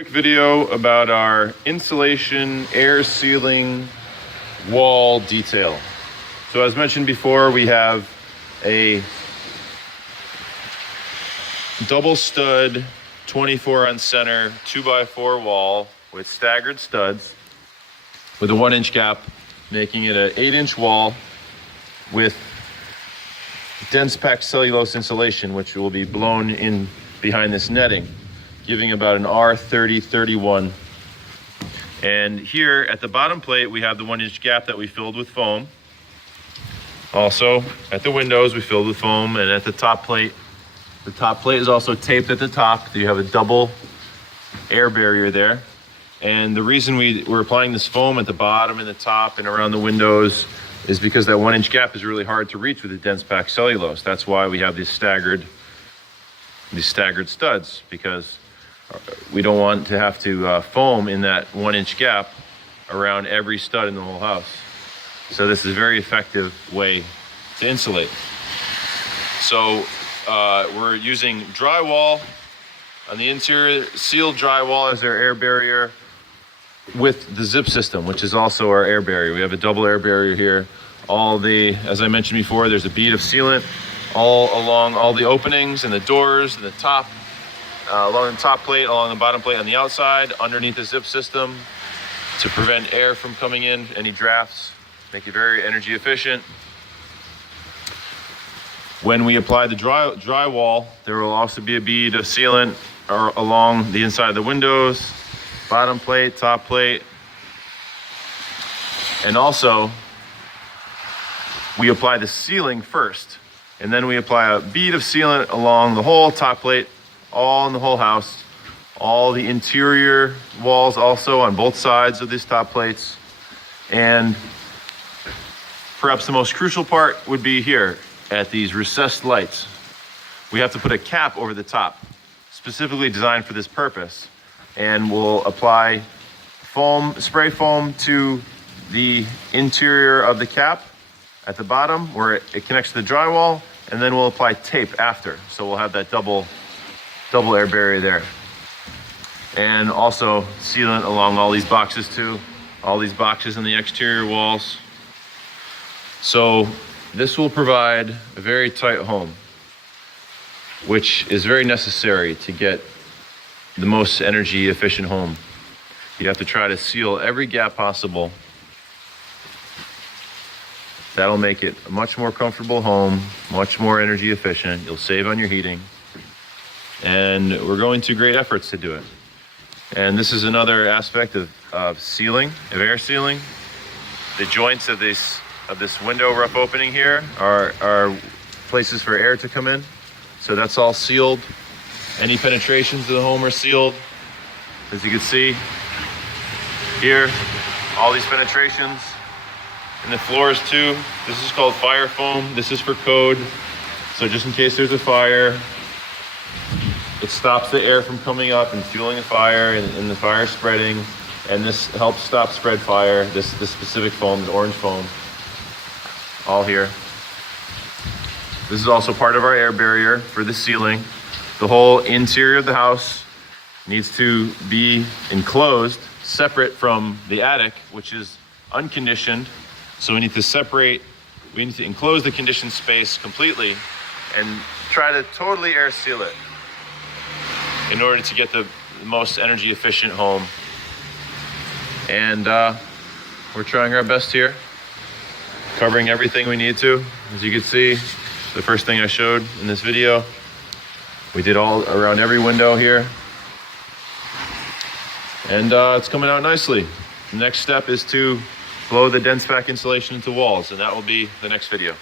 Quick video about our insulation air sealing wall detail. So as mentioned before, we have a double stud 24 on center 2x4 wall with staggered studs with a 1-inch gap, making it an 8-inch wall with dense packed cellulose insulation, which will be blown in behind this netting, giving about an R30-31. And here at the bottom plate, we have the 1-inch gap that we filled with foam. Also at the windows, we filled with foam, and at the top plate is also taped at the top. You have a double air barrier there. And the reason we're applying this foam at the bottom and the top and around the windows is because that 1-inch gap is really hard to reach with the dense packed cellulose. That's why we have these staggered studs, because we don't want to have to foam in that 1-inch gap around every stud in the whole house. So this is a very effective way to insulate. So we're using drywall on the interior, sealed drywall as our air barrier with the zip system, which is also our air barrier. We have a double air barrier here. As I mentioned before, there's a bead of sealant all along all the openings and the doors and the top, along the top plate, along the bottom plate on the outside, underneath the zip system to prevent air from coming in, any drafts, make it very energy efficient. When we apply the drywall, there will also be a bead of sealant along the inside of the windows, bottom plate, top plate. And also, we apply the ceiling first, and then we apply a bead of sealant along the whole top plate, all in the whole house, all the interior walls also on both sides of these top plates. And perhaps the most crucial part would be here at these recessed lights. We have to put a cap over the top, specifically designed for this purpose. And we'll apply spray foam to the interior of the cap at the bottom where it connects to the drywall, and then we'll apply tape after. So we'll have that double air barrier there. And also sealant along all these boxes too, all these boxes in the exterior walls. So this will provide a very tight home, which is very necessary to get the most energy efficient home. You have to try to seal every gap possible. That'll make it a much more comfortable home, much more energy efficient. You'll save on your heating. And we're going to great efforts to do it. And this is another aspect of sealing, of air sealing. The joints of this window rough opening here are places for air to come in. So that's all sealed. Any penetrations to the home are sealed. As you can see here, all these penetrations. And the floors too. This is called fire foam. This is for code. So just in case there's a fire, it stops the air from coming up and fueling the fire and the fire spreading. And this helps stop spread fire. This specific foam, the orange foam, all here. This is also part of our air barrier for the ceiling. The whole interior of the house needs to be enclosed, separate from the attic, which is unconditioned. So we need to enclose the conditioned space completely and try to totally air seal it in order to get the most energy efficient home. And we're trying our best here, covering everything we need to. As you can see, the first thing I showed in this video, we did all around every window here. And it's coming out nicely. The next step is to blow the dense pack insulation into walls, and that will be the next video.